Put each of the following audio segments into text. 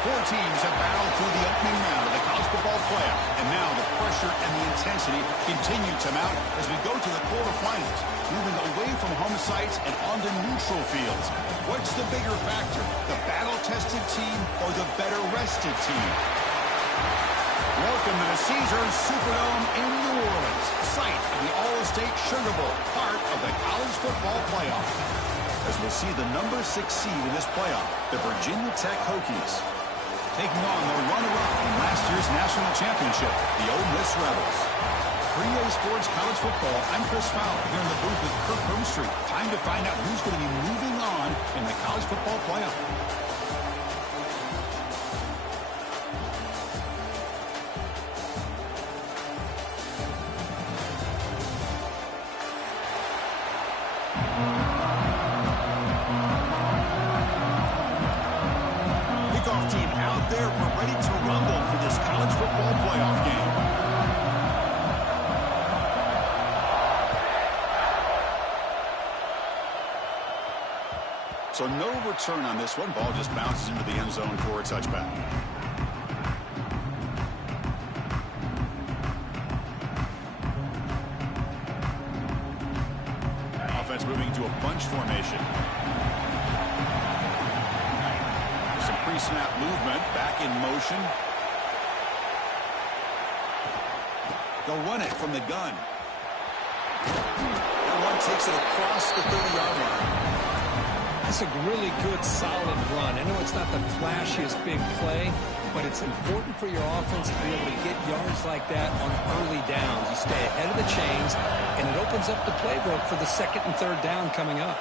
Four teams have battled through the opening round of the college football playoff, and now the pressure and the intensity continue to mount as we go to the quarterfinals, moving away from home sites and onto neutral fields. What's the bigger factor, the battle-tested team or the better-rested team? Welcome to the Caesars Superdome in New Orleans, site of the All-State Sugar Bowl, part of the college football playoff. As we'll see the number 6 seed in this playoff, the Virginia Tech Hokies, taking on the runner-up in last year's national championship, the Ole Miss Rebels. For EA Sports College Football, I'm Chris Fowler here in the booth with Kirk Broomstreet. Time to find out who's going to be moving on in the college football playoff. So no return on this one. Ball just bounces into the end zone for a touchback. Offense moving to a bunch formation. Some pre-snap movement. Back in motion. They'll run it from the gun. That one takes it across the 30-yard line. That's a really good, solid run. I know it's not the flashiest big play, but it's important for your offense to be able to get yards like that on early downs. You stay ahead of the chains, and it opens up the playbook for the second and third down coming up.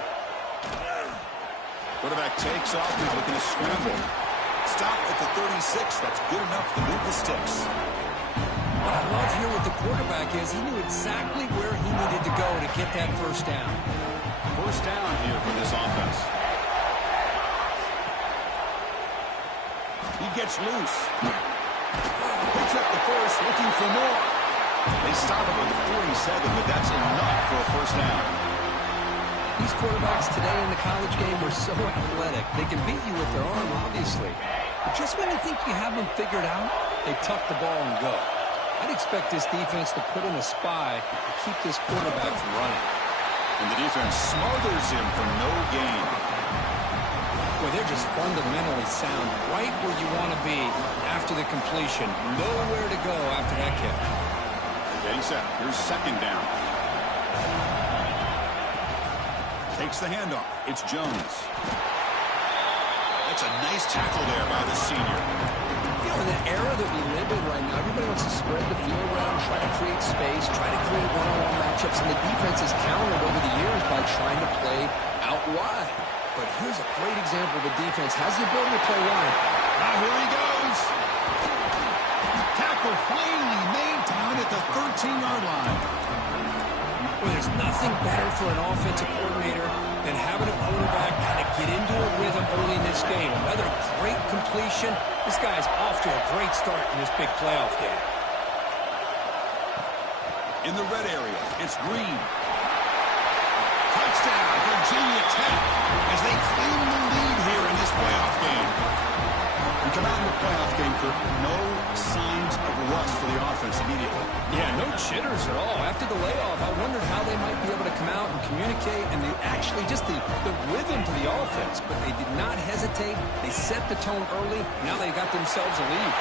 Quarterback takes off. He's looking to scramble. Stop at the 36. That's good enough to move the sticks. What I love here with the quarterback is he knew exactly where he needed to go to get that first down. First down here for this offense. He gets loose. Picks up the first, looking for more. They stop him at the 47, but that's enough for a first down. These quarterbacks today in the college game are so athletic. They can beat you with their arm, obviously. But just when you think you have them figured out, they tuck the ball and go. I'd expect this defense to put in a spy to keep this quarterback from running. And the defense smothers him for no gain. Boy, they're just fundamentally sound right where you want to be after the completion. Nowhere to go after that catch. Getting set. Here's second down. Takes the handoff. It's Jones. That's a nice tackle there by the senior. You know, in the era that we live in right now, everybody wants to spread the field around, try to create space, try to create one-on-one matchups, and the defense has countered over the years by trying to play out wide. But here's a great example. The defense has the ability to play wide. Now here he goes. Tackle finally made down at the 13-yard line. Well, there's nothing better for an offensive coordinator than having a quarterback kind of get into a rhythm early in this game. Another great completion. This guy's off to a great start in this big playoff game. In the red area, it's Green. Touchdown, Virginia Tech, as they claim the lead here in this playoff game. We come out in the playoff game, Kirk, no signs of rust for the offense immediately. Yeah, no jitters at all. After the layoff, I wondered how they might be able to come out and communicate, and they actually just the rhythm to the offense. But they did not hesitate. They set the tone early. Now they got themselves a lead.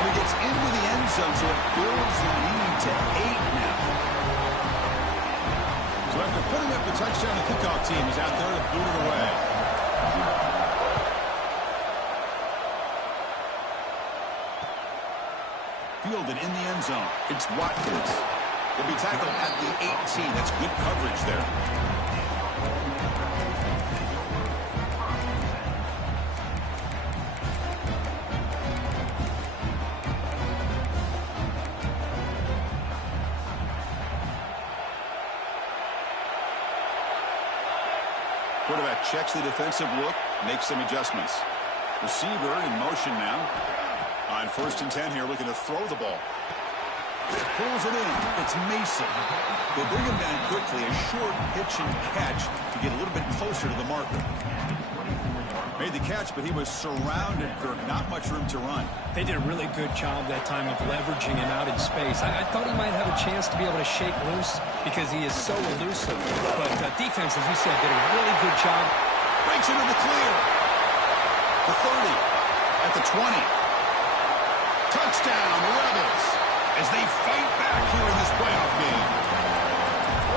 When he gets into the end zone, so it builds the lead to 8 now. So after putting up the touchdown, the kickoff team is out there to boot it away. Fielded in the end zone. It's Watkins. He'll be tackled at the 18. That's good coverage there. Quarterback checks the defensive look, makes some adjustments. Receiver in motion now. On 1st and 10 here, looking to throw the ball. Pulls it in. It's Mason. They'll bring him down quickly. A short pitch and catch to get a little bit closer to the marker. Made the catch, but he was surrounded, Kirk. Not much room to run. They did a really good job that time of leveraging him out in space. I thought he might have a chance to be able to shake loose because he is so elusive. But defense, as you said, did a really good job. Breaks into the clear. The 30. At the 20. Touchdown, Rebels, as they fight back here in this playoff game.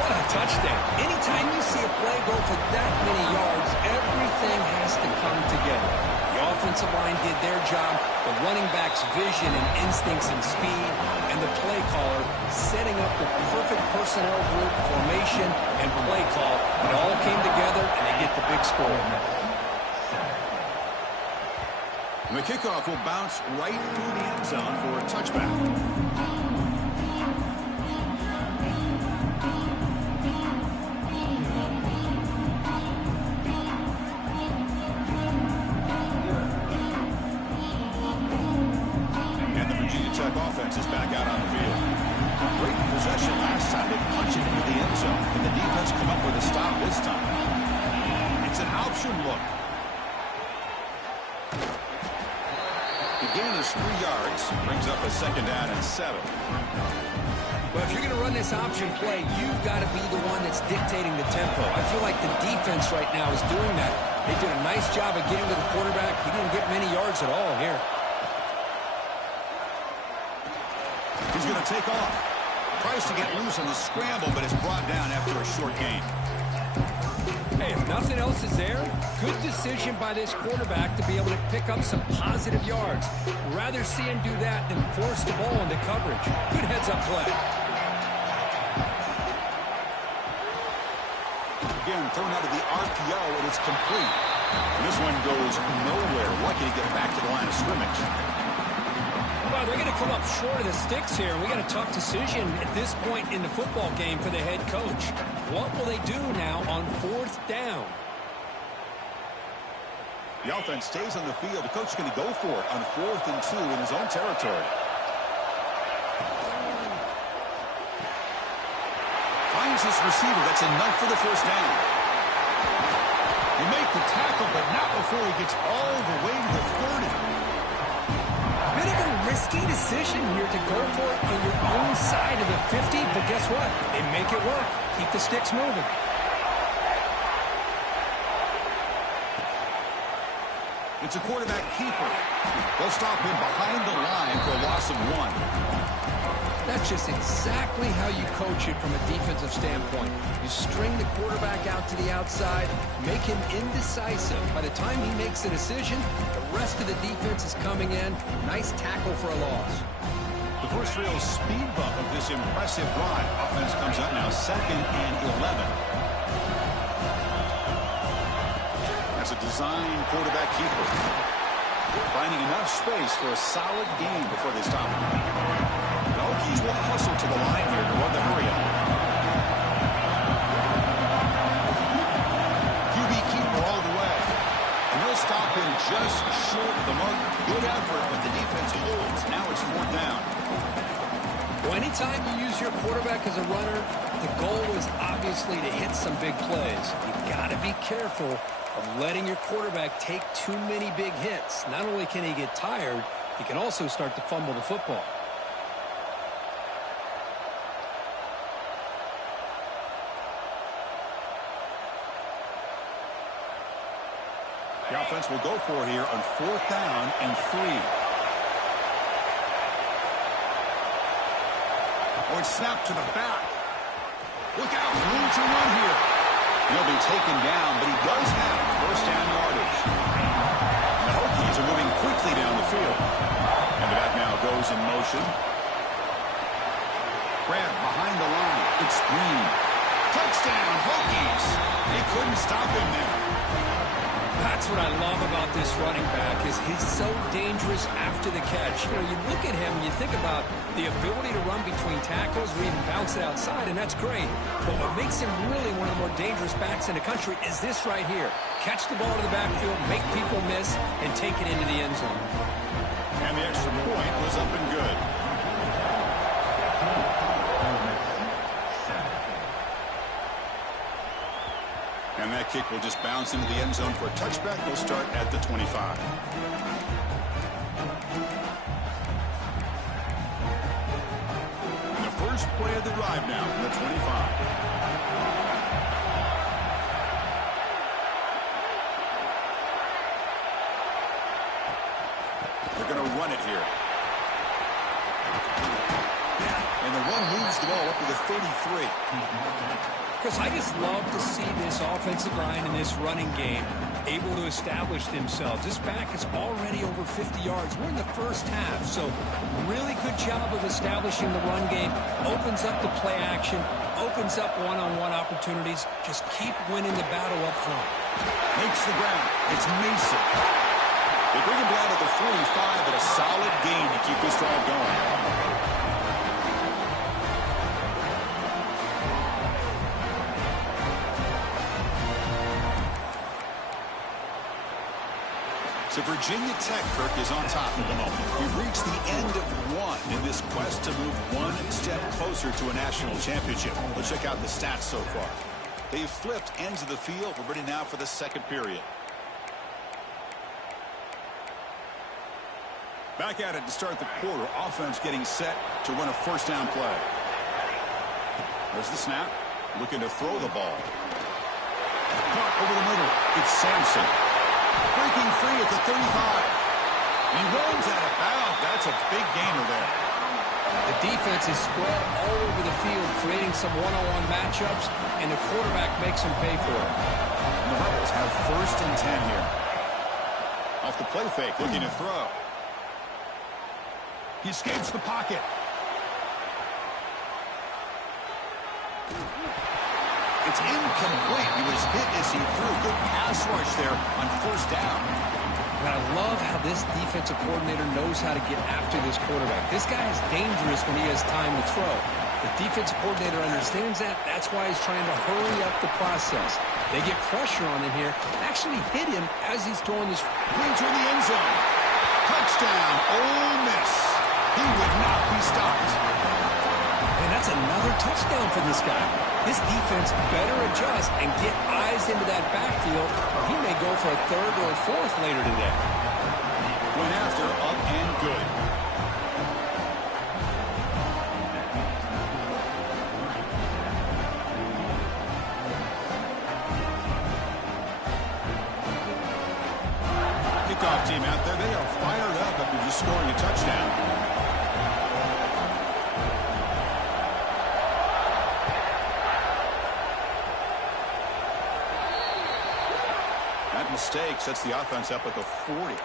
What a touchdown. Anytime you see a play go for that many yards, everything has to come together. The offensive line did their job, the running back's vision and instincts and speed, and the play caller setting up the perfect personnel group, formation, and play call. It all came together, and they get the big score. The kickoff will bounce right through the end zone for a touchback. Offense is back out on the field. Great possession last time. They punch it into the end zone. Can the defense come up with a stop this time? It's an option look. Began as 3 yards. Brings up a second down and 7. Well, if you're going to run this option play, you've got to be the one that's dictating the tempo. I feel like the defense right now is doing that. They did a nice job of getting to the quarterback. He didn't get many yards at all here. He's going to take off. Tries to get loose on the scramble, but is brought down after a short gain. Hey, if nothing else is there, good decision by this quarterback to be able to pick up some positive yards. Rather see him do that than force the ball into coverage. Good heads-up play. Again, thrown out of the RPO, and it's complete. And this one goes nowhere. Lucky to get back to the line of scrimmage. Well, they're going to come up short of the sticks here, and we got a tough decision at this point in the football game for the head coach. What will they do now on 4th down? The offense stays on the field. The coach is going to go for it on 4th and 2 in his own territory. Finds his receiver. That's enough for the first down. You make the tackle, but not before he gets all the way to the 30. Bit of a risky decision here to go for it on your own side of the 50, but guess what? They make it work. Keep the sticks moving. It's a quarterback keeper. They'll stop him behind the line for a loss of 1. That's just exactly how you coach it from a defensive standpoint. You string the quarterback out to the outside, make him indecisive. By the time he makes a decision, the rest of the defense is coming in. Nice tackle for a loss. The first real speed bump of this impressive run. Offense comes up now 2nd and 11. That's a design quarterback keeper. Finding enough space for a solid gain before they stop him. The Hokies will hustle to the line here to run the hurry-up. QB keeper all the way. And they'll stop him just short of the mark. Good effort, but the defense holds. Now it's 4th down. Well, anytime you use your quarterback as a runner, the goal is obviously to hit some big plays. You've got to be careful of letting your quarterback take too many big hits. Not only can he get tired, he can also start to fumble the football. The offense will go for it here on 4th down and 3. Oh, it's snapped to the back. Look out, room to run here. He'll be taken down, but he does have first down yardage. The Hokies are moving quickly down the field. And the back now goes in motion. Grab behind the line. It's Green. Touchdown, Hokies. They couldn't stop him there. That's what I love about this running back is he's so dangerous after the catch. You know, you look at him and you think about the ability to run between tackles or even bounce it outside, and that's great. But what makes him really one of the more dangerous backs in the country is this right here. Catch the ball to the backfield, make people miss, and take it into the end zone. And the extra point was up and good. And that kick will just bounce into the end zone for a touchback. They'll start at the 25. And the first play of the drive now from the 25. They're going to run it here. And the run moves the ball up to the 33. Because I just love to see this offensive line in this running game able to establish themselves. This back is already over 50 yards. We're in the first half, so really good job of establishing the run game. Opens up the play action, opens up one-on-one opportunities. Just keep winning the battle up front. Makes the ground. It's Mason. They bring him down to the 45 at a solid gain to keep this drive going. So Virginia Tech, Kirk, is on top at the moment. We've reached the end of one in this quest to move one step closer to a national championship. Let's check out the stats so far. They've flipped ends of the field. We're ready now for the second period. Back at it to start the quarter. Offense getting set to run a first down play. There's the snap. Looking to throw the ball. Caught over the middle. It's Sampson. Breaking free at the 35. He runs out of bounds. That's a big gainer there. The defense is spread all over the field, creating some one-on-one matchups, and the quarterback makes them pay for it. And the Rebels have first and 10 here. Off the play fake, looking to throw. He escapes the pocket. It's incomplete. He was hit as he threw. Good pass rush there on first down. And I love how this defensive coordinator knows how to get after this quarterback. This guy is dangerous when he has time to throw. The defensive coordinator understands that. That's why he's trying to hurry up the process. They get pressure on him here. Actually hit him as he's throwing this. Brings her in the end zone. Touchdown, Ole Miss. He would not be stopped. And that's another touchdown for this guy. This defense better adjust and get eyes into that backfield, or he may go for a third or a fourth later today. Went after, up and good. Kickoff team out there. They are fired up after just scoring a touchdown. Mistake sets the offense up at the 40.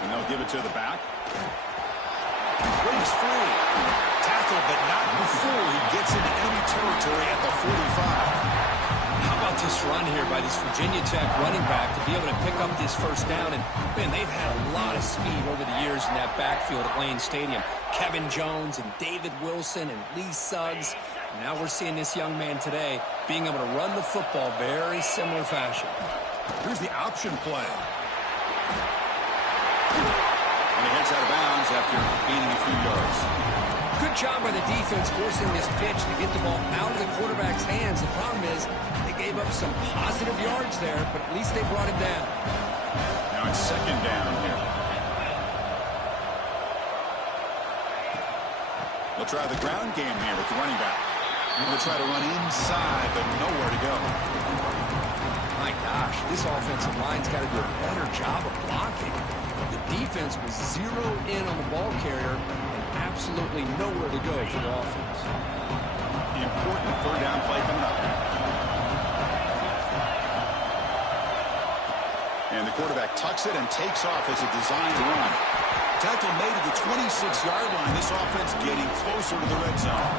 And they'll give it to the back. Breaks free. Tackle, but not before he gets into enemy territory at the 45. How about this run here by this Virginia Tech running back to be able to pick up this first down? And, man, they've had a lot of speed over the years in that backfield at Lane Stadium. Kevin Jones and David Wilson and Lee Suggs. Now we're seeing this young man today being able to run the football very similar fashion. Here's the option play. And he heads out of bounds after gaining a few yards. Good job by the defense forcing this pitch to get the ball out of the quarterback's hands. The problem is they gave up some positive yards there, but at least they brought him down. Now it's second down here. They'll try the ground game here with the running back. They'll try to run inside, but nowhere to go. My gosh, this offensive line's got to do a better job of blocking. The defense was zeroed in on the ball carrier and absolutely nowhere to go for the offense. The important third down play coming up. And the quarterback tucks it and takes off as a designed run. Tackle made at the 26-yard line. This offense getting closer to the red zone.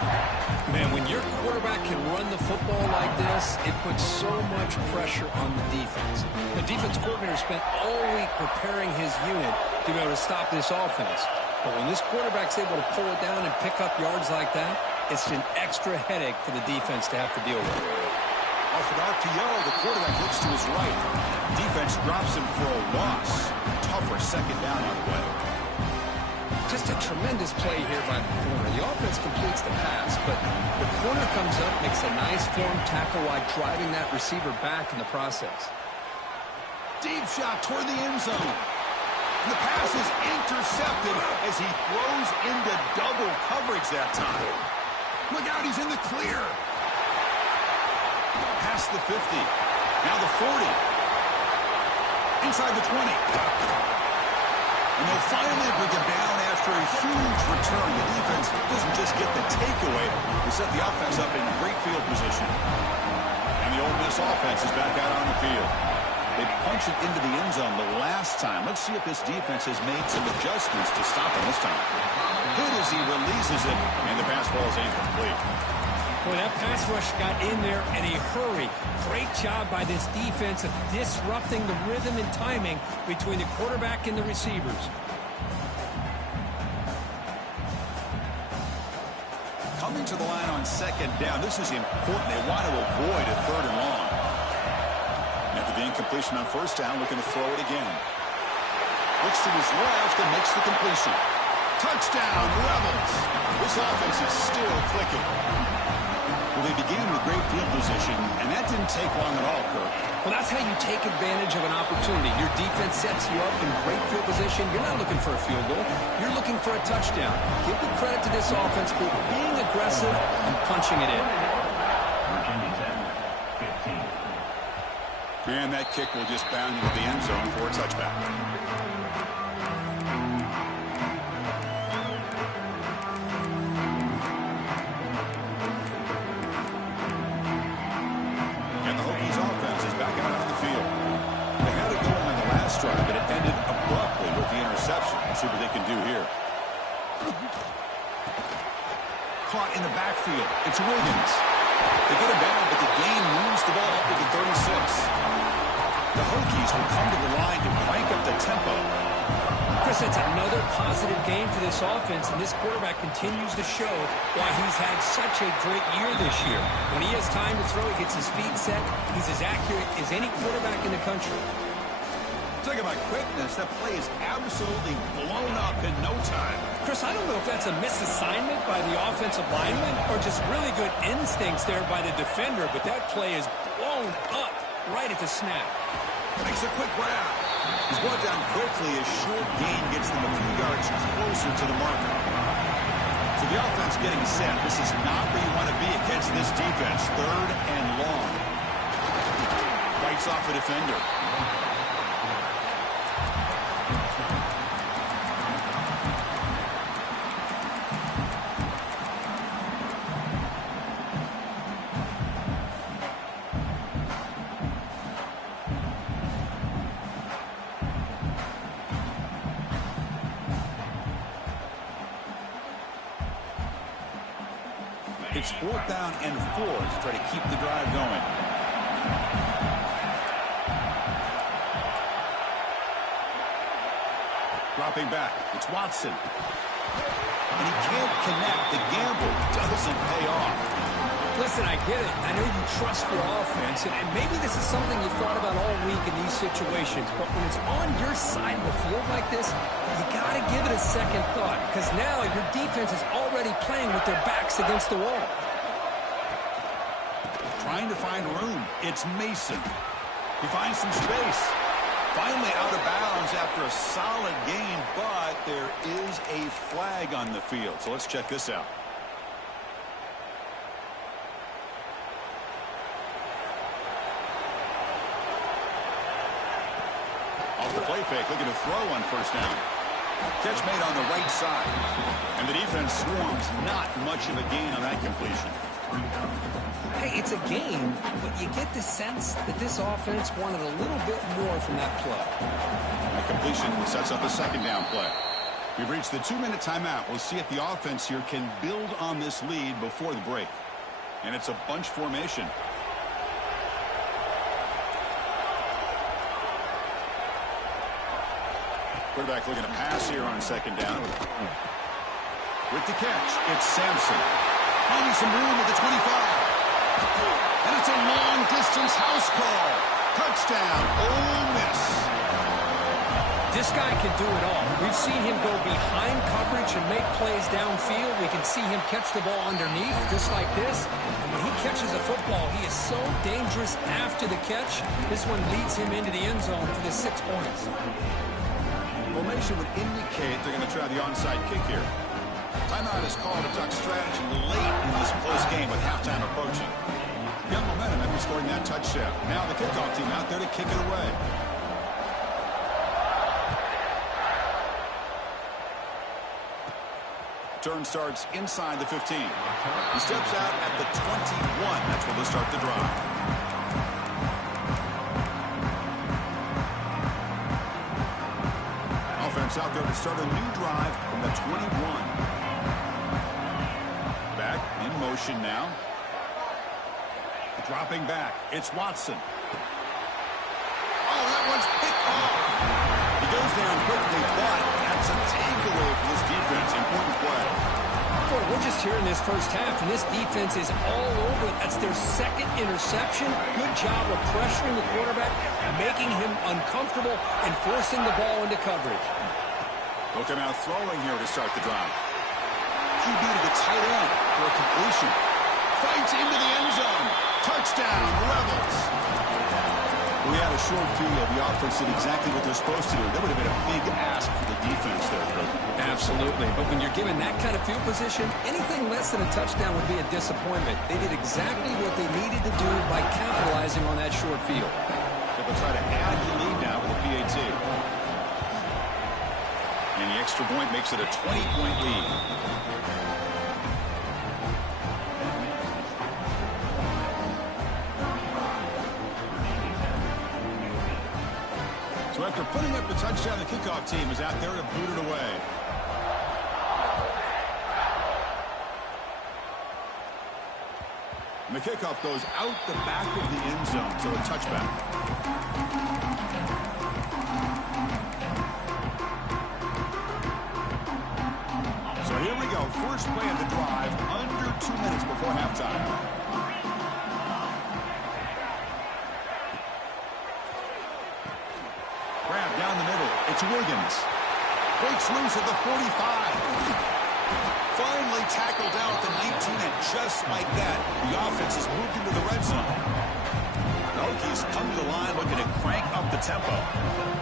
Man, when your quarterback can run the football like this, it puts so much pressure on the defense. The defense coordinator spent all week preparing his unit to be able to stop this offense. But when this quarterback's able to pull it down and pick up yards like that, it's an extra headache for the defense to have to deal with. Off an RPO, the quarterback looks to his right. Defense drops him for a loss. Tougher second down on the way. Just Just a tremendous play here by the corner. The offense completes the pass, but the corner comes up, makes a nice form tackle while driving that receiver back in the process. Deep shot toward the end zone. And the pass is intercepted as he throws into double coverage that time. Look out, he's in the clear. Past the 50. Now the 40. Inside the 20. And they'll finally bring him down after a huge return. The defense doesn't just get the takeaway. They set the offense up in great field position. And the Ole Miss offense is back out on the field. They punched it into the end zone the last time. Let's see if this defense has made some adjustments to stop him this time. Hit as he releases it, and the pass ball is incomplete. Boy, that pass rush got in there in a hurry. Great job by this defense of disrupting the rhythm and timing between the quarterback and the receivers. Coming to the line on second down, this is important. They want to avoid a third and long. After the incompletion on first down, looking to throw it again. Looks to his left and makes the completion. Touchdown, Rebels! This offense is still clicking. Well, they began with great field position, and that didn't take long at all, Kirk. Well, that's how you take advantage of an opportunity. Your defense sets you up in great field position. You're not looking for a field goal. You're looking for a touchdown. Give the credit to this offense for being aggressive and punching it in. And that kick will just bound into the end zone for a touchback. And the Hokies offense is back out on the field. They had it going on the last drive, but it ended abruptly with the interception. Let's see what they can do here. Caught in the backfield. It's Wiggins. They get him down, but the gain moves the ball up to the 36. The Hokies will come to the line to crank up the tempo. Chris, it's another positive game for this offense, and this quarterback continues to show why he's had such a great year this year. When he has time to throw, he gets his feet set. He's as accurate as any quarterback in the country. Talk about quickness. That play is absolutely blown up in no time. Chris, I don't know if that's a misassignment by the offensive lineman or just really good instincts there by the defender, but that play is blown up right at the snap. Makes a quick grab. He's brought down quickly. A short gain gets them a few yards closer to the marker. So the offense getting set. This is not where you want to be against this defense. Third and long. Fights off a defender. It's 4th down and 4 to try to keep the drive going. Dropping back. It's Watson. And he can't connect. The gamble doesn't pay off. Listen, I get it. I know you trust your offense, and maybe this is something you've thought about all week in these situations, but when it's on your side of the field like this, you got to give it a second thought, because now your defense is already playing with their backs against the wall. Trying to find room. It's Mason. He finds some space. Finally out of bounds after a solid gain, but there is a flag on the field. So let's check this out. Off the play fake, looking to throw on first down. Catch made on the right side. And the defense swarms. Not much of a gain on that completion. Hey, it's a game, but you get the sense that this offense wanted a little bit more from that play. The completion sets up a second down play. We've reached the 2-minute timeout. We'll see if the offense here can build on this lead before the break. And it's a bunch formation. Quarterback looking to pass here on second down. With the catch, it's Sampson. Finding some room at the 25. And it's a long-distance house call. Touchdown, Ole Miss. This guy can do it all. We've seen him go behind coverage coverage and make plays downfield. We can see him catch the ball underneath, just like this. And when he catches a football, he is so dangerous after the catch. This one leads him into the end zone for the 6 points. Formation would indicate they're going to try the onside kick here. Timeout is called to talk strategy late in this close game with halftime approaching. Got momentum after scoring that touchdown. Now the kickoff team out there to kick it away. Turn starts inside the 15. He steps out at the 21. That's where they'll start the drive. Offense out there to start a new drive from the 21. Back in motion now. Dropping back. It's Watson. Oh, that one's picked off. He goes down quickly, but that's a takeaway for this defense. Important play. Boy, we're just here in this first half, and this defense is all over it. That's their second interception. Good job of pressuring the quarterback, making him uncomfortable, and forcing the ball into coverage. They'll come out throwing here to start the drive. QB to the tight end for a completion. Fights into the end zone. Touchdown, Rebels. We had a short field. The offense did exactly what they're supposed to do. That would have been a big ask for the defense there, Kirk. Absolutely. But when you're given that kind of field position, anything less than a touchdown would be a disappointment. They did exactly what they needed to do by capitalizing on that short field. They'll try to add the lead now with a PAT. And the extra point makes it a 20-point lead. So after putting up the touchdown, the kickoff team is out there to boot it away. And the kickoff goes out the back of the end zone, so a touchback. So here we go. First play of the drive, under 2 minutes before halftime. Grab down the middle. It's Williams. Breaks loose at the 45. Finally tackled down at the 19, and just like that, the offense has moved into the red zone. The Hokies come to the line looking to crank up the tempo.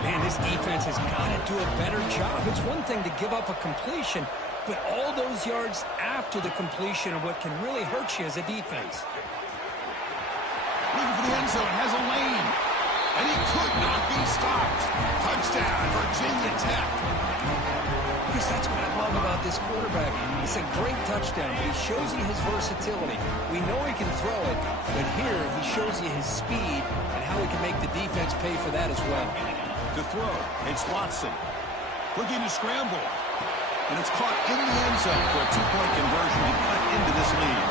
Man, this defense has got to do a better job. It's one thing to give up a completion, but all those yards after the completion are what can really hurt you as a defense. Looking for the end zone, has a lane. And he could not be stopped. Touchdown, Virginia Tech. Because that's what I love about this quarterback. It's a great touchdown, but he shows you his versatility. We know he can throw it, but here he shows you his speed and how he can make the defense pay for that as well. To throw, it's Watson. Looking to scramble. And it's caught in the end zone for a 2-point conversion to cut into this lead.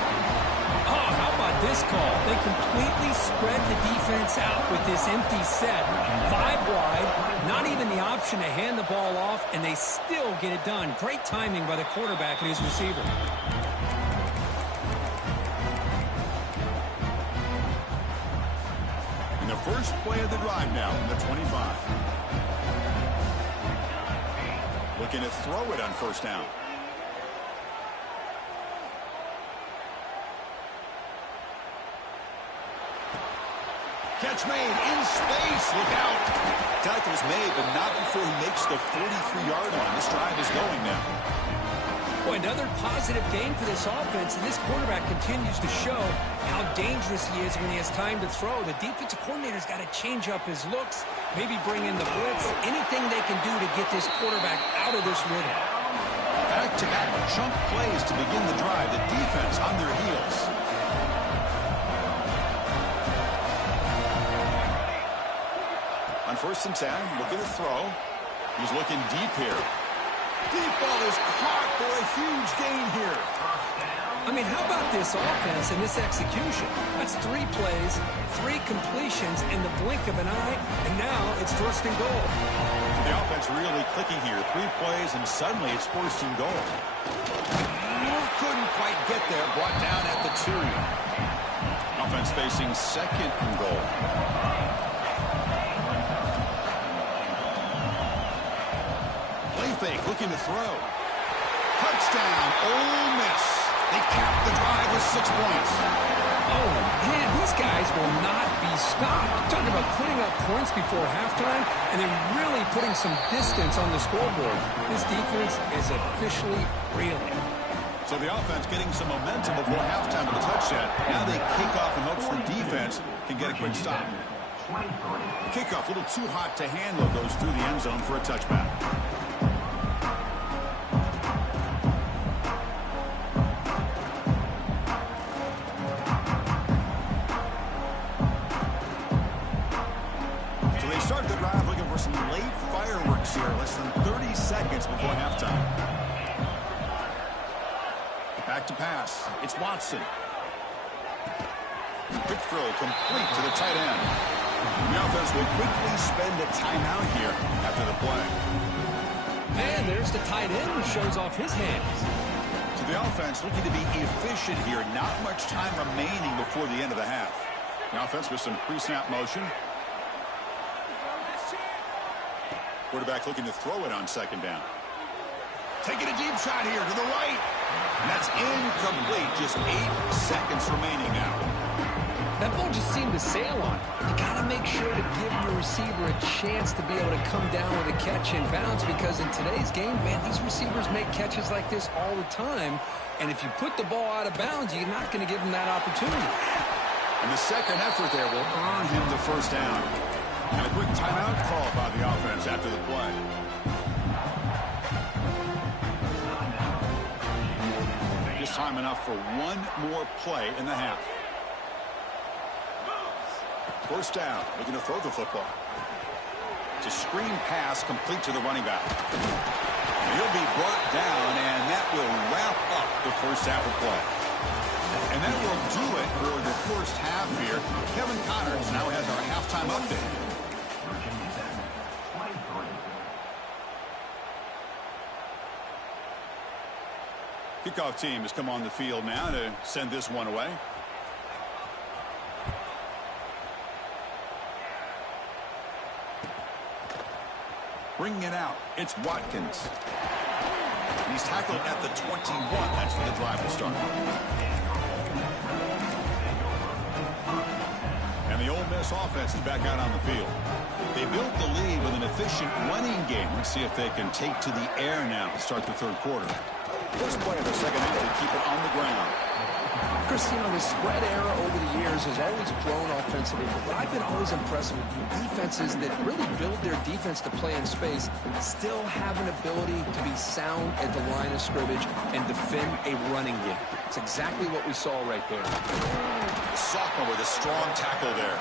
Oh, how about this call? They completely spread the defense out with this empty set. 5 wide, not even the option to hand the ball off, and they still get it done. Great timing by the quarterback and his receiver. In the first play of the drive now from the 25. Looking to throw it on first down. Catch made in space. Look out. Tackle's made, but not before he makes the 43-yard line. This drive is going now. Boy, another positive game for this offense, and this quarterback continues to show how dangerous he is when he has time to throw. The defensive coordinator's got to change up his looks, maybe bring in the blitz, anything they can do to get this quarterback out of this rhythm. Back-to-back chunk plays to begin the drive. The defense on their heels. On 1st and 10, looking to throw. He's looking deep here. Deep ball is caught for a huge gain here. I mean, how about this offense and this execution? That's 3 plays, 3 completions in the blink of an eye, and now it's 1st and goal. The offense really clicking here. 3 plays, and suddenly it's 1st and goal. Couldn't quite get there. Brought down at the 2. Offense facing 2nd and goal. Play fake, looking to throw. Touchdown, Ole Miss. They capped the drive with 6 points. Oh, man, these guys will not be stopped. Talking about putting up points before halftime and then really putting some distance on the scoreboard. This defense is officially reeling. So the offense getting some momentum before halftime with a touchdown. Now they kick off in hopes the defense can get a quick stop. The kickoff a little too hot to handle, goes through the end zone for a touchback. So they start the drive looking for some late fireworks here, less than 30 seconds before halftime. Back to pass. It's Watson. Quick throw complete to the tight end. The offense will quickly spend a timeout here after the play. And there's the tight end who shows off his hands. So the offense looking to be efficient here. Not much time remaining before the end of the half. The offense with some pre-snap motion. Quarterback looking to throw it on second down. Taking a deep shot here to the right. And that's incomplete. Just 8 seconds remaining now. That ball just seemed to sail on. You got to make sure to give your receiver a chance to be able to come down with a catch and bounce, because in today's game, man, these receivers make catches like this all the time. And if you put the ball out of bounds, you're not going to give them that opportunity. And the second effort there will earn him the first down. And a quick timeout call by the offense after the play. Just time enough for one more play in the half. First down, looking to throw the football. It's a screen pass complete to the running back. He'll be brought down, and that will wrap up the first half of play. And that will do it for the first half here. Kevin Connors now has our halftime update. Kickoff team has come on the field now to send this one away. Bringing it out, it's Watkins. He's tackled at the 21. That's where the drive will start. And the Ole Miss offense is back out on the field. They built the lead with an efficient running game. Let's see if they can take to the air now to start the third quarter. First play of the second half, they keep it on the ground. Chris, you know, the spread era over the years has always grown offensively, but I've been always impressed with defenses that really build their defense to play in space, still have an ability to be sound at the line of scrimmage and defend a running game. It's exactly what we saw right there. The sophomore with a strong tackle there.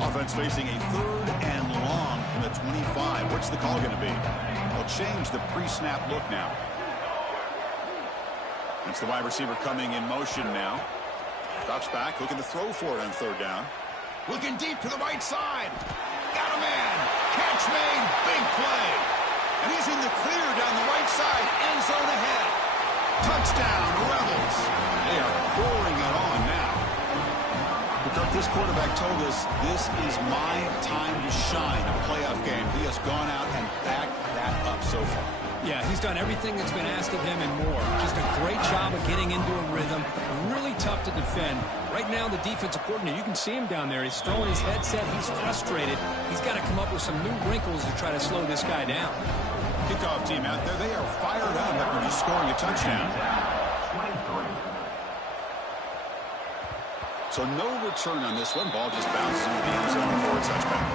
Offense facing a third and long from the 25. What's the call going to be? They'll change the pre-snap look now. It's the wide receiver coming in motion now. Drops back, looking to throw for it on third down. Looking deep to the right side. Got a man. Catch made. Big play. And he's in the clear down the right side. End zone ahead. Touchdown, Rebels. They are pouring it on now. This quarterback told us this is my time to shine, a playoff game. He has gone out and backed that up so far. Yeah, he's done everything that's been asked of him and more. Just a great job of getting into a rhythm. Really tough to defend. Right now, the defensive coordinator, you can see him down there. He's throwing his headset. He's frustrated. He's got to come up with some new wrinkles to try to slow this guy down. Kickoff team out there, they are fired up after just scoring a touchdown. So no return on this one. Ball just bounces into the end zone for a touchback.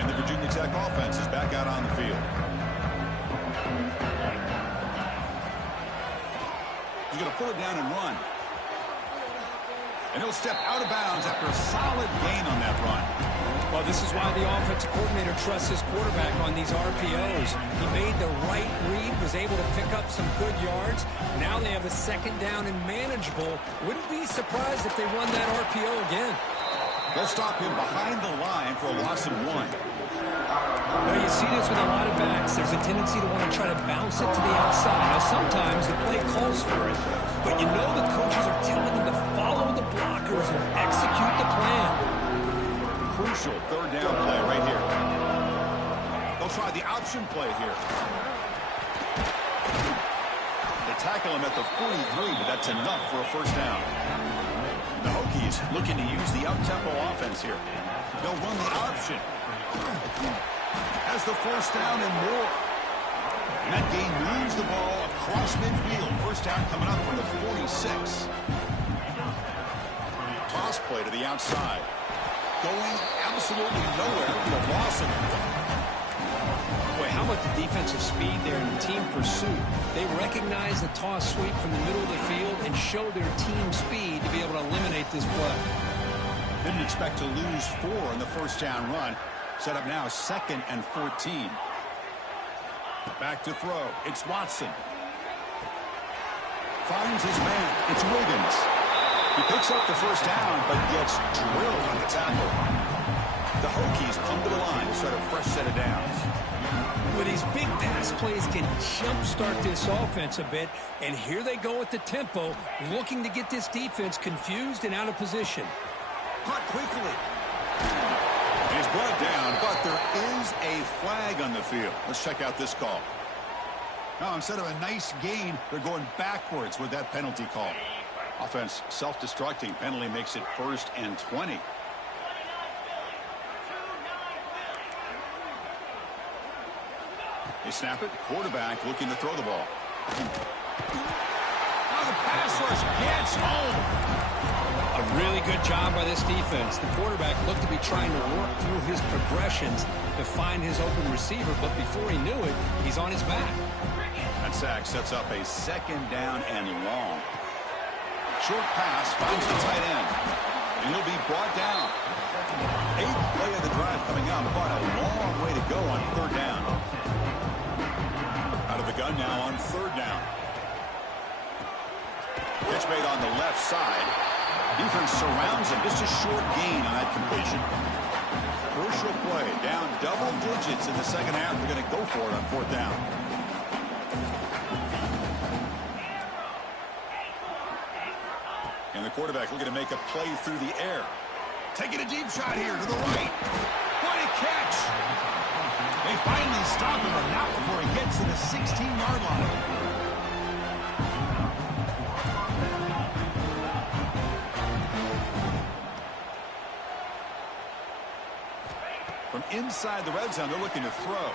And the Virginia Tech offense is back out on the field. He's going to pull it down and run. And he'll step out of bounds after a solid gain on that run. Well, this is why the offensive coordinator trusts his quarterback on these RPOs. He made the right read, was able to pick up some good yards. Now they have a second down and manageable. Wouldn't be surprised if they run that RPO again. They'll stop him behind the line for a loss of 1. Now, you see this with a lot of backs. There's a tendency to want to try to bounce it to the outside. Now, sometimes the play calls for it, but you know the coaches are telling them to follow the blockers and execute the plan. Crucial third down play right here. They'll try the option play here. They tackle him at the 43, but that's enough for a first down. The Hokies looking to use the up-tempo offense here. They'll run the option. Has the first down and more. And that game moves the ball across midfield. First down coming up from the 46. Toss play to the outside. Going absolutely nowhere with a loss of it. Boy, how about the defensive speed there in the team pursuit? They recognize the toss sweep from the middle of the field and show their team speed to be able to eliminate this play. Didn't expect to lose 4 in the first down run. Set up now 2nd and 14. Back to throw. It's Watson. Finds his man. It's Wiggins. He picks up the first down, but gets drilled on the tackle. The Hokies come to the line to start a fresh set of downs. Well, these big pass plays can jumpstart this offense a bit, and here they go at the tempo, looking to get this defense confused and out of position. Caught quickly. He's brought down, but there is a flag on the field. Let's check out this call. Now, instead of a nice gain, they're going backwards with that penalty call. Offense self-destructing. Penalty makes it 1st and 20. They snap it. Quarterback looking to throw the ball. Now the pass rush gets home. A really good job by this defense. The quarterback looked to be trying to work through his progressions to find his open receiver, but before he knew it, he's on his back. That sack sets up a 2nd down and long. Short pass finds the tight end, and he'll be brought down. 8th play of the drive coming up, but a long way to go on 3rd down. Out of the gun now on 3rd down. Catch made on the left side. Defense surrounds him. Just a short gain on that completion. Crucial play. Down double digits in the second half. They're going to go for it on 4th down. And the quarterback looking to make a play through the air. Taking a deep shot here to the right. What a catch. They finally stop him, but not before he gets to the 16-yard line. From inside the red zone, they're looking to throw.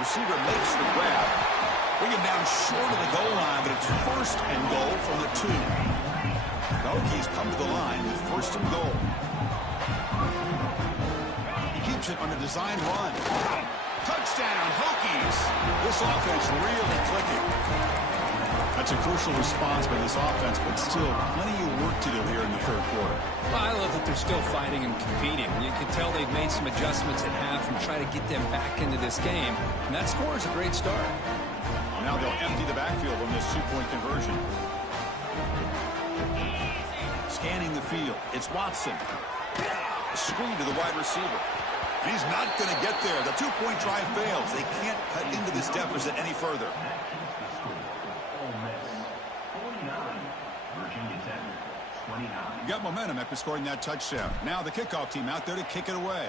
Receiver makes the grab. Bring him down short of the goal line, but it's 1st and goal from the 2. The Hokies come to the line with 1st and goal. He keeps it on a design run. Touchdown, Hokies. This offense really clicking. That's a crucial response by this offense, but still plenty of work to do here in the 3rd quarter. Well, I love that they're still fighting and competing. You can tell they've made some adjustments at half and try to get them back into this game. And that score is a great start. Now they'll empty the backfield on this 2-point conversion. Scanning the field. It's Watson. A screen to the wide receiver. And he's not going to get there. The 2-point drive fails. They can't cut into this deficit any further. Got momentum after scoring that touchdown. Now the kickoff team out there to kick it away.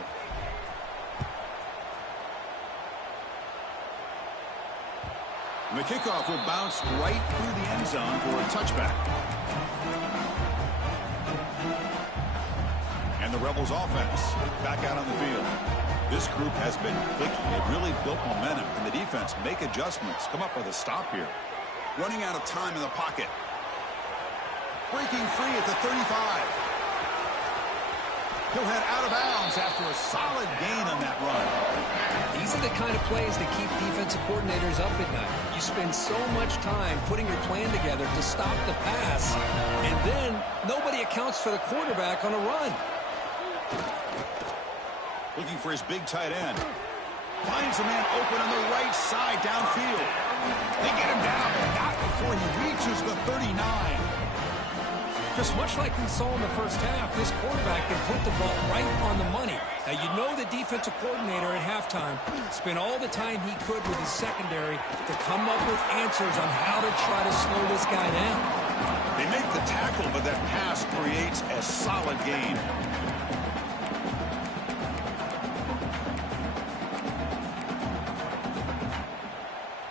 And the kickoff will bounce right through the end zone for a touchback. And the Rebels offense back out on the field. This group has been clicking. They've really built momentum. And the defense make adjustments. Come up with a stop here. Running out of time in the pocket. Breaking free at the 35. He'll head out of bounds after a solid gain on that run. These are the kind of plays that keep defensive coordinators up at night. You spend so much time putting your plan together to stop the pass, and then nobody accounts for the quarterback on a run. Looking for his big tight end. Finds a man open on the right side downfield. They get him down, but not before he reaches the 39. Just much like we saw in the first half, this quarterback can put the ball right on the money. Now, you know the defensive coordinator at halftime spent all the time he could with his secondary to come up with answers on how to try to slow this guy down. They make the tackle, but that pass creates a solid gain.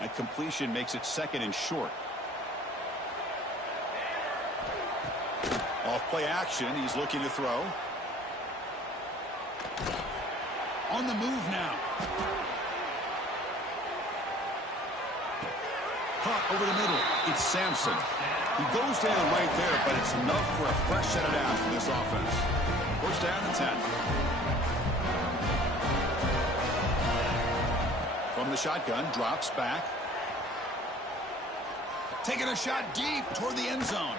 That completion makes it 2nd and short. Off play action, he's looking to throw. On the move now. Caught over the middle. It's Sampson. He goes down right there, but it's enough for a fresh set of downs for this offense. First down and 10. From the shotgun, drops back. Taking a shot deep toward the end zone.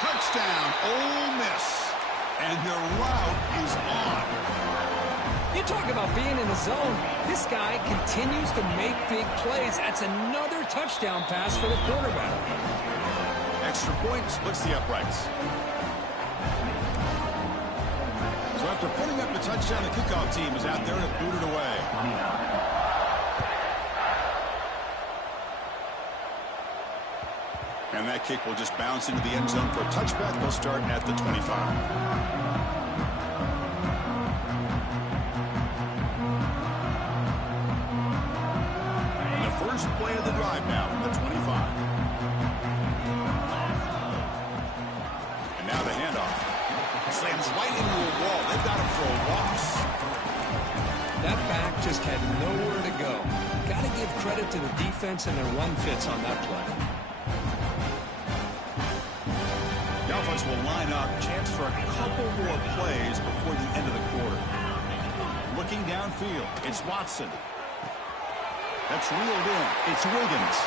Touchdown, Ole Miss. And their route is on. You talk about being in the zone. This guy continues to make big plays. That's another touchdown pass for the quarterback. Extra point splits the uprights. So after putting up the touchdown, the kickoff team is out there to boot it away. And that kick will just bounce into the end zone for a touchback. They'll start at the 25. First play of the drive now from the 25. And now the handoff. Slams right into a wall. They've got him for a loss. That back just had nowhere to go. Got to give credit to the defense and their run fits on that play. The offense will line up. Chance for a couple more plays before the end of the quarter. Looking downfield, it's Watson. That's reeled in. It's Wiggins.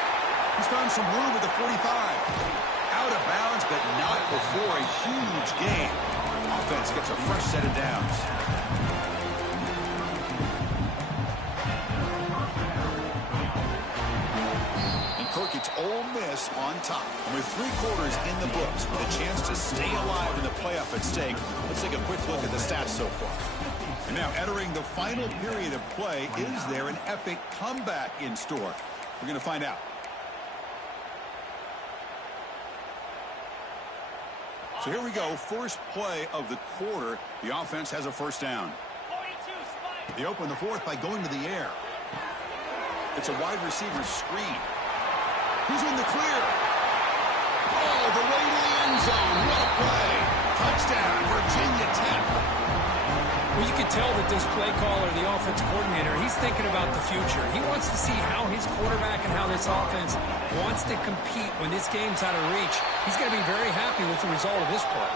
He's found some room at the 45. Out of bounds, but not before a huge gain. Offense gets a fresh set of downs. And Kirk, it's Ole Miss on top. And with 3 quarters in the books, with a chance to stay alive in the playoff at stake, let's take a quick look at the stats so far. And now entering the final period of play, is there an epic comeback in store? We're going to find out. So here we go. First play of the quarter. The offense has a first down. They open the fourth by going to the air. It's a wide receiver screen. Who's in the clear? Oh, the way to the end zone. What a play. Touchdown, Virginia Tech. Well, you can tell that this play caller, the offense coordinator, he's thinking about the future. He wants to see how his quarterback and how this offense wants to compete when this game's out of reach. He's going to be very happy with the result of this play.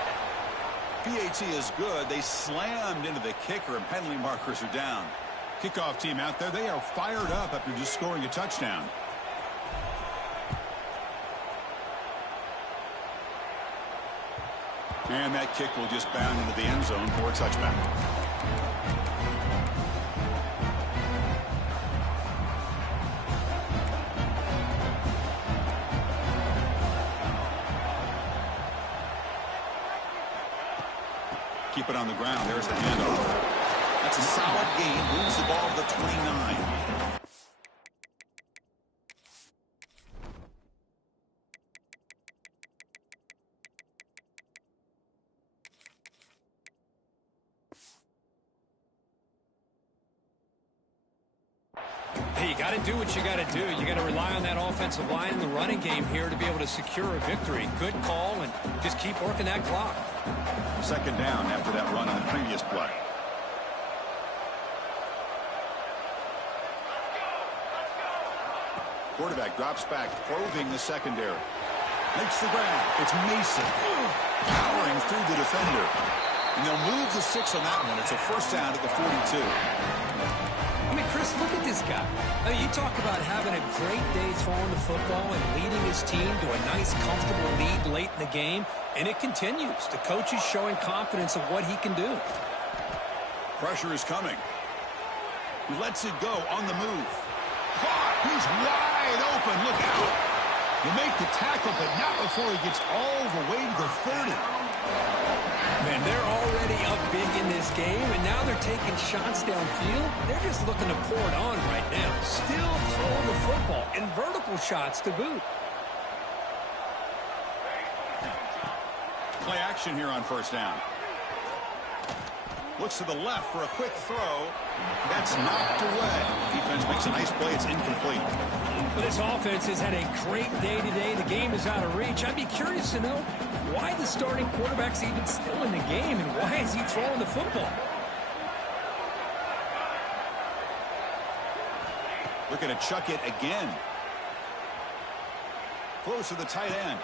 PAT is good. They slammed into the kicker, and penalty markers are down. Kickoff team out there, they are fired up after just scoring a touchdown. And that kick will just bound into the end zone for a touchback. Keep it on the ground. There's the handoff. That's a solid gain. Moves the ball to the 29. Hey, you got to do what you got to do. You got to rely on that offensive line in the running game here to be able to secure a victory. Good call, and just keep working that clock. Second down after that run on the previous play. Quarterback drops back, probing the secondary. Makes the grab. It's Mason. Powering through the defender. And they'll move the 6 on that one. It's a first down at the 42. I mean, Chris, look at this guy. I mean, you talk about having a great day throwing the football and leading his team to a nice, comfortable lead late in the game, and it continues. The coach is showing confidence of what he can do. Pressure is coming. He lets it go on the move. Caught. He's wide open. Look out. You make the tackle, but not before he gets all the way to the 30. Man, they're already up big in this game, and now they're taking shots downfield. They're just looking to pour it on right now. Still throwing the football, and vertical shots to boot. Play action here on first down. Looks to the left for a quick throw. That's knocked away. Defense makes a nice play. It's incomplete. Well, this offense has had a great day today. The game is out of reach. I'd be curious to know why the starting quarterback's even still in the game, and why is he throwing the football? Looking to chuck it again. Throws to the tight end.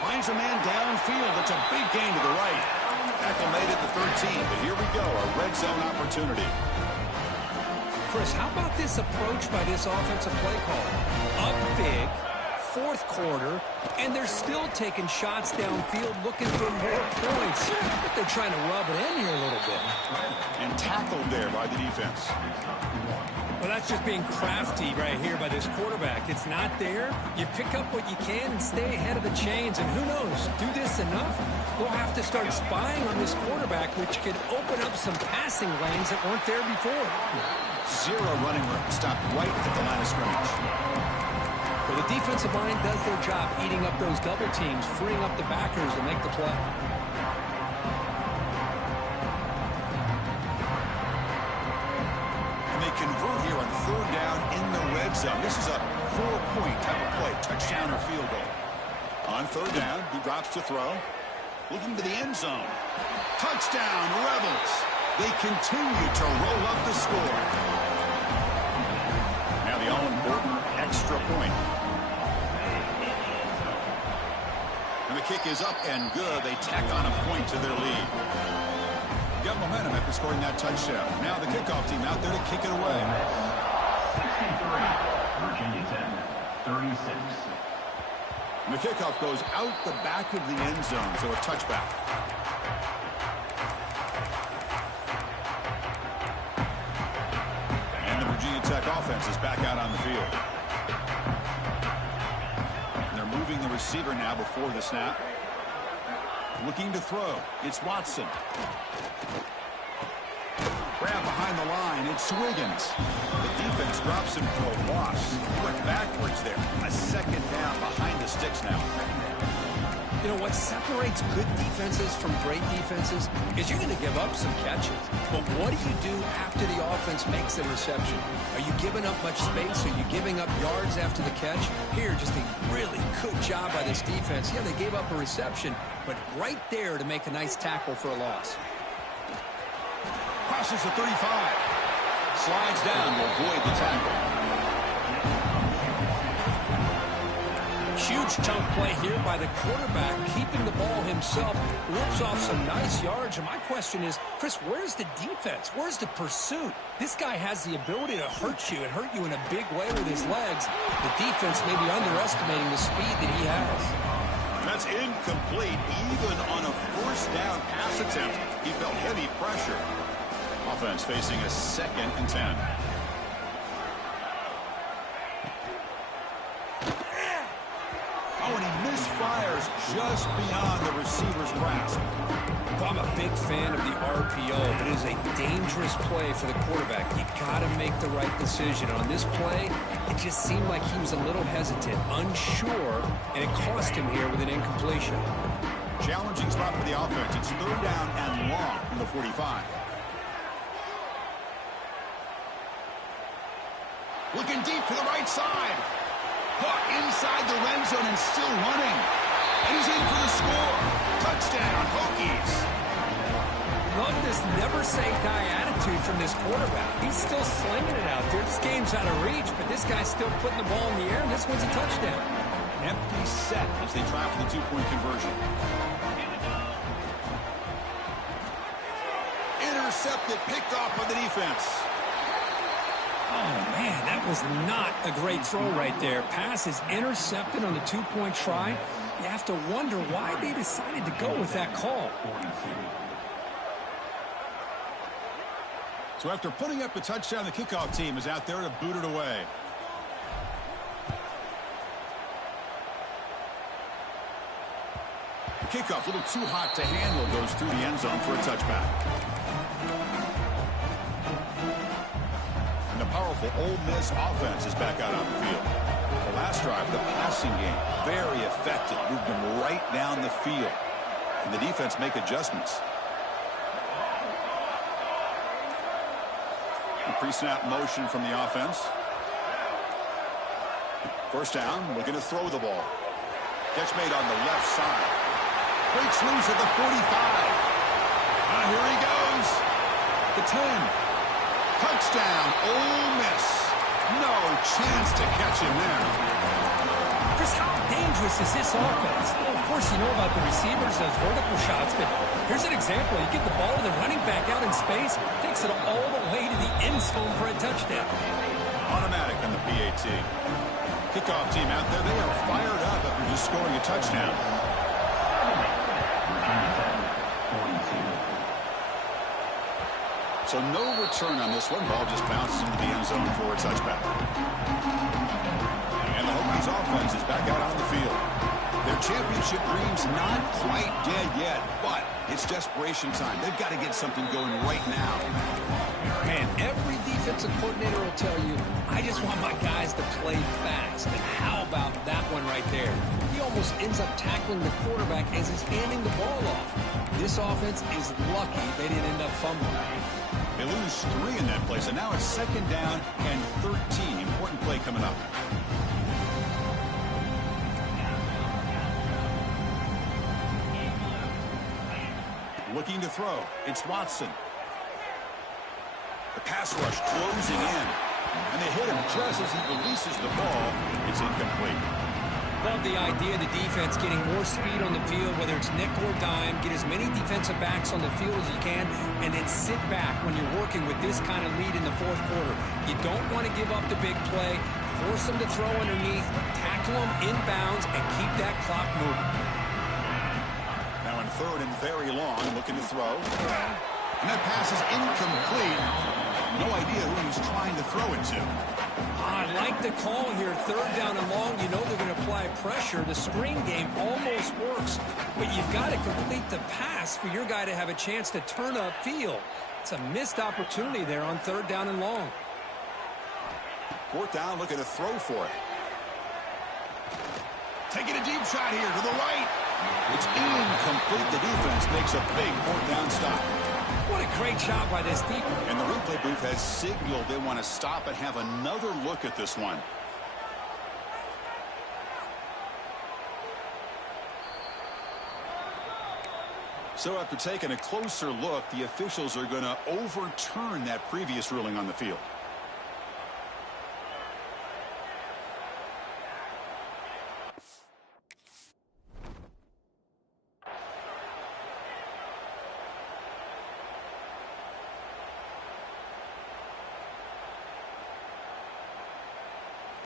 Finds a man downfield. It's a big gain to the right. Tackle made at the 13, but here we go, a red zone opportunity. Chris, how about this approach by this offensive play caller? Up big, fourth quarter, and they're still taking shots downfield looking for more points. But they're trying to rub it in here a little bit. And tackled there by the defense. Well, that's just being crafty right here by this quarterback. It's not there. You pick up what you can and stay ahead of the chains. And who knows, do this enough, we'll have to start spying on this quarterback, which could open up some passing lanes that weren't there before. Zero running room. Stopped right at the line of scrimmage. Well, the defensive line does their job eating up those double teams, freeing up the backers to make the play. Convert here on third down in the red zone. This is a 4-point type of play, touchdown or field goal. On third down, he drops to throw. Looking to the end zone. Touchdown, Rebels. They continue to roll up the score. Now the all-important extra point. And the kick is up and good. They tack on a point to their lead. Got momentum after scoring that touchdown. Now the kickoff team out there to kick it away. 63, Virginia 10, 36. And the kickoff goes out the back of the end zone, so a touchback. And the Virginia Tech offense is back out on the field. And they're moving the receiver now before the snap. Looking to throw. It's Watson. Grab behind the line. It's Wiggins. The defense drops him for a loss. Went backwards there. A second down behind the sticks now. You know, what separates good defenses from great defenses is you're going to give up some catches. But what do you do after the offense makes the reception? Are you giving up much space? Are you giving up yards after the catch? Here, just a really good job by this defense. Yeah, they gave up a reception, but right there to make a nice tackle for a loss. Crosses the 35. Slides down to avoid the tackle. Huge chunk play here by the quarterback, keeping the ball himself, rips off some nice yards. And my question is, Chris, where's the defense? Where's the pursuit? This guy has the ability to hurt you and hurt you in a big way with his legs. The defense may be underestimating the speed that he has. That's incomplete. Even on a first down pass attempt, he felt heavy pressure. Offense facing a 2nd and 10. Oh, and he misfires just beyond the receiver's grasp. Well, I'm a big fan of the RPO, but it is a dangerous play for the quarterback. You got to make the right decision. On this play, it just seemed like he was a little hesitant, unsure, and it cost him here with an incompletion. Challenging spot for the offense. It's third down and long from the 45. Looking deep to the right side. Caught inside the red zone and still running. And he's in for the score. Touchdown, Hokies. Love this never-say-die attitude from this quarterback. He's still slinging it out there. This game's out of reach, but this guy's still putting the ball in the air, and this one's a touchdown. Empty set as they try for the 2-point conversion. Intercepted, picked off by the defense. Oh, man, that was not a great throw right there. Pass is intercepted on the 2-point try. You have to wonder why they decided to go with that call. So after putting up the touchdown, the kickoff team is out there to boot it away. kickoff, a little too hot to handle, goes through the end zone for a touchback. And the powerful Ole Miss offense is back out on the field. The last drive, the passing game, very effective. Moved them right down the field. And the defense make adjustments. Pre-snap motion from the offense. First down, looking to throw the ball. Catch made on the left side. Breaks loose at the 45. Here he goes. The 10. Touchdown, Ole Miss. No chance to catch him there. Chris, how dangerous is this offense? Well, of course, you know about the receivers, those vertical shots, but here's an example. You get the ball to the running back out in space, takes it all the way to the end zone for a touchdown. Automatic on the PAT. Kickoff team out there, they are fired up after just scoring a touchdown. So no return on this one. Ball just bounces into the end zone for a touchback. And the Hokies offense is back out on the field. Their championship dreams not quite dead yet, but it's desperation time. They've got to get something going right now. Man, every defensive coordinator will tell you, I just want my guys to play fast. And how about that one right there? He almost ends up tackling the quarterback as he's handing the ball off. This offense is lucky they didn't end up fumbling. They lose 3 in that play, so now it's second down and 13. Important play coming up. Looking to throw. It's Watson. The pass rush closing in. And they hit him just as he releases the ball. It's incomplete. Love the idea of the defense getting more speed on the field, whether it's nickel or dime, get as many defensive backs on the field as you can, and then sit back when you're working with this kind of lead in the fourth quarter. You don't want to give up the big play, force them to throw underneath, tackle them inbounds, and keep that clock moving. Now in third and very long, looking to throw. And that pass is incomplete. No idea who he's trying to throw it to. I like the call here. Third down and long. You know they're going to apply pressure. The screen game almost works, but you've got to complete the pass for your guy to have a chance to turn upfield. It's a missed opportunity there on third down and long. Fourth down, looking to throw for it. Taking a deep shot here to the right. It's incomplete. The defense makes a big fourth down stop. What a great job by this defense. And the replay booth has signaled they want to stop and have another look at this one. So after taking a closer look, the officials are going to overturn that previous ruling on the field.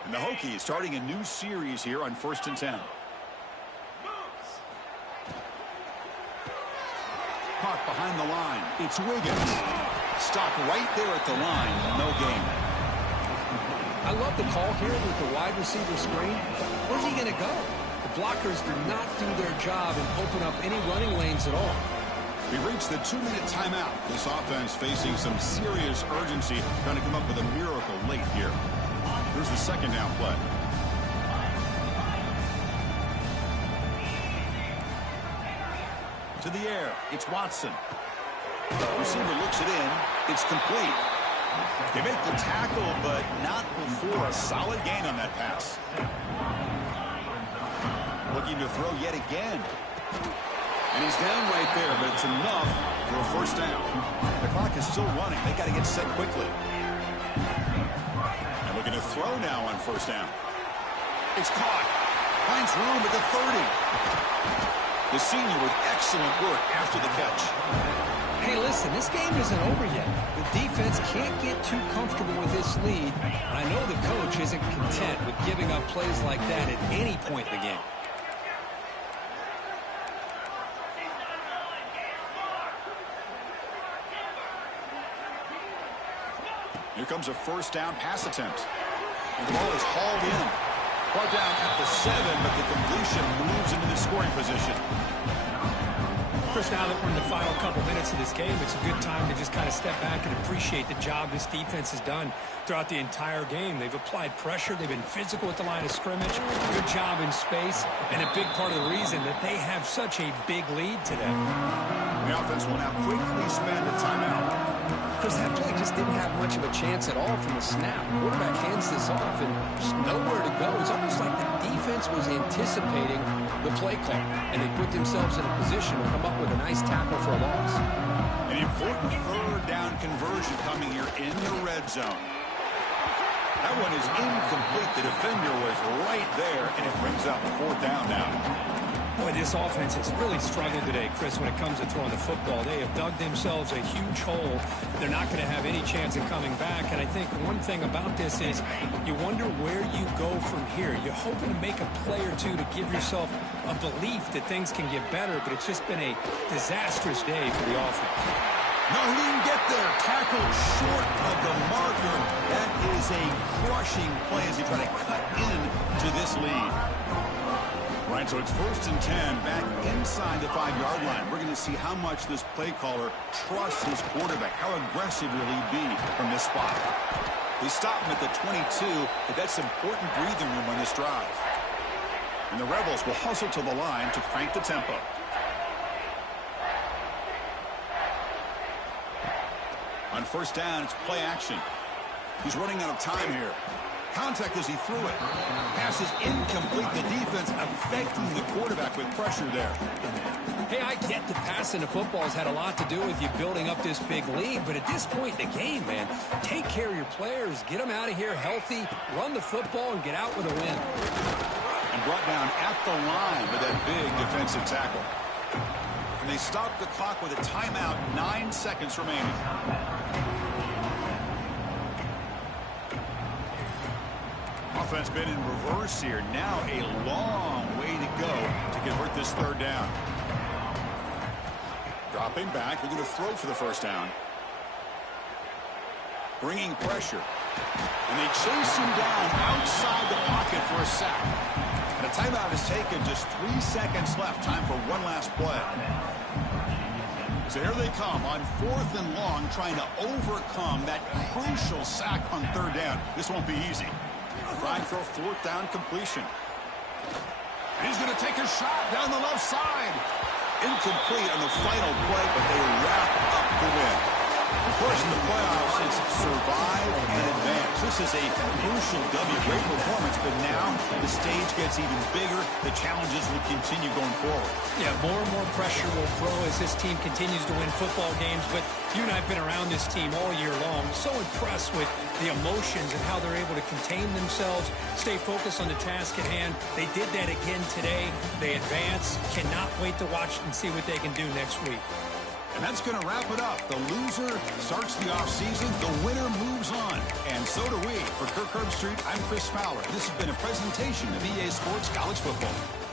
And the Hokies starting a new series here on 1st and 10. Caught behind the line. It's Wiggins. Stopped right there at the line. No gain. I love the call here with the wide receiver screen. Where's he going to go? The blockers do not do their job and open up any running lanes at all. We've reached the 2-minute timeout. This offense facing some serious urgency, trying to come up with a miracle late here. Here's the second down play. To the air. It's Watson. Receiver looks it in. It's complete. They make the tackle, but not before a solid gain on that pass. Looking to throw yet again. And he's down right there, but it's enough for a first down. The clock is still running. They got to get set quickly. And looking to throw now on first down. It's caught. Finds room at the 30. The senior with excellent work after the catch. Hey, listen, this game isn't over yet. The defense can't get too comfortable with this lead. I know the coach isn't content with giving up plays like that at any point in the game. Here comes a first down pass attempt. And the ball is hauled in. Brought down at the 7, but the completion moves into the scoring position. Chris, now that we're in the final couple minutes of this game, it's a good time to just kind of step back and appreciate the job this defense has done throughout the entire game. They've applied pressure. They've been physical at the line of scrimmage. Good job in space. And a big part of the reason that they have such a big lead today. The offense will now quickly spend a timeout. Chris, that play just didn't have much of a chance at all from the snap. Quarterback hands this off and just nowhere to go. It's almost like the defense was anticipating the play call, and they put themselves in a position to come up with a nice tackle for a loss. An important third down conversion coming here in the red zone. That one is incomplete. The defender was right there, and it brings up 4th down now. Boy, this offense has really struggled today, Chris, when it comes to throwing the football. They have dug themselves a huge hole. They're not going to have any chance of coming back. And I think one thing about this is you wonder where you go from here. You're hoping to make a play or two to give yourself a belief that things can get better, but it's just been a disastrous day for the offense. No, he didn't get there. Tackled short of the marker. That is a crushing play as he try to cut into this lead. Right, so it's 1st and 10, back inside the 5-yard line. We're going to see how much this play caller trusts his quarterback. How aggressive will he be from this spot? They stop him at the 22, but that's important breathing room on this drive. And the Rebels will hustle to the line to crank the tempo. On 1st down, it's play action. He's running out of time here. Contact as he threw it. Pass is incomplete. The defense affecting the quarterback with pressure there. Hey, I get that passing the football has had a lot to do with you building up this big lead, but at this point in the game, man, take care of your players. Get them out of here healthy, run the football, and get out with a win. And brought down at the line with that big defensive tackle. And they stop the clock with a timeout, 9 seconds remaining. Offense been in reverse here. Now a long way to go to convert this 3rd down. Dropping back. They're going to throw for the 1st down. Bringing pressure. And they chase him down outside the pocket for a sack. And a timeout is taken. Just 3 seconds left. Time for one last play. So here they come on 4th and long, trying to overcome that crucial sack on 3rd down. This won't be easy. Trying for a 4th down completion. He's going to take a shot down the left side. Incomplete on the final play, but they wrap up the win. Of course, in the playoffs, it's survive and advance. This is a crucial W. Great performance, but now the stage gets even bigger. The challenges will continue going forward. Yeah, more and more pressure will grow as this team continues to win football games, but you and I have been around this team all year long. So impressed with the emotions and how they're able to contain themselves, stay focused on the task at hand. They did that again today. They advance. Cannot wait to watch and see what they can do next week. And that's going to wrap it up. The loser starts the offseason. The winner moves on. And so do we. For Kirk Herbstreit, I'm Chris Fowler. This has been a presentation of EA Sports College Football.